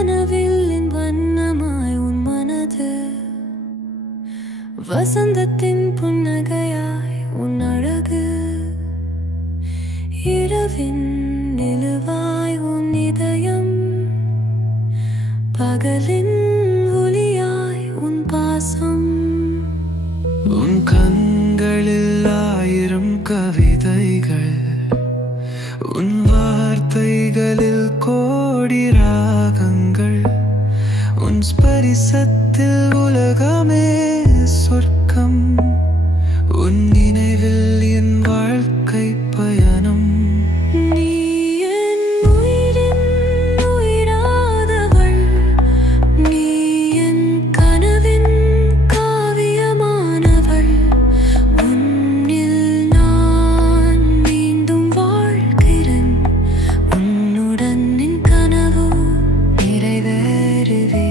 வானவில்லின் வண்ணமாய் உன் மனது, வசந்தத்தின் புன்னகையாய் உன் அழகு, இரவின் நிலவாய் உன் இதயம், பகலின் ஒளியாய் உன் பாசம். உன் கண்களில் ஆயிரம் கவிதைகள், உன் வார்த்தைகளில் கோடி ராகங்கள், உன் ஸ்பரிசத்தில் உலகமே சொர்க்கம், உன் நினைவில் என் வாழ்க்கை பயணம். நீ என் உயிரின் உயிராதவள், நீ என் கனவின் காவியமானவள், உன்னில் நான் மீண்டும் வாழ்கிறேன், உன்னுடன் என் கனவு நிறைவேறுவே.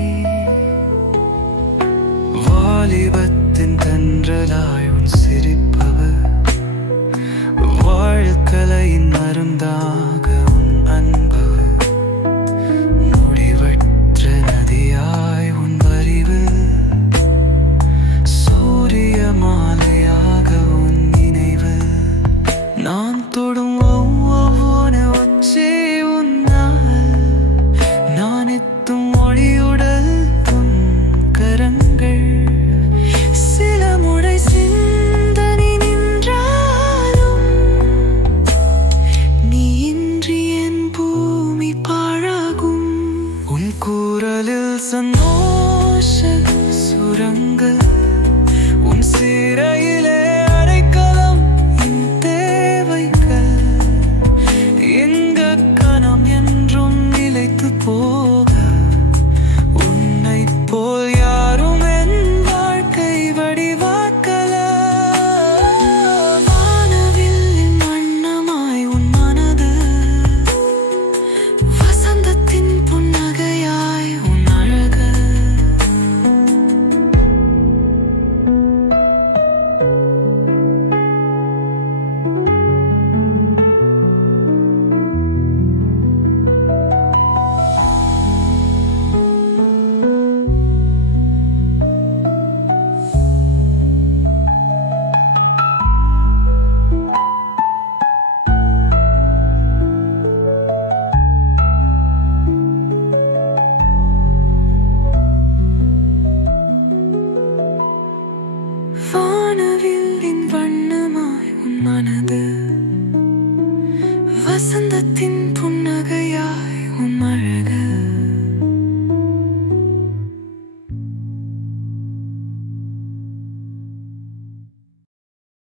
வாலிபத்தின் தென்றலாய் உன் சிரிப்பவர், வாழ்க்கலையின் மருந்தாக உன் அன்பு, முடிவற்ற நதியாய் உன் வரிவு, சூரிய மாலையாக உன் நினைவு. நான் தொடும் ஒவ்வொரு உச்சி உன்னால், நான் எத்தும் மொழியுடல் உன் கரங்கள், சில முறை சிந்தனை நின்றாலும் நீ இன்றி என் பூமி பாழாகும். உன் குரலில் சந்தோஷ சுரங்கள், உன் சிறையில்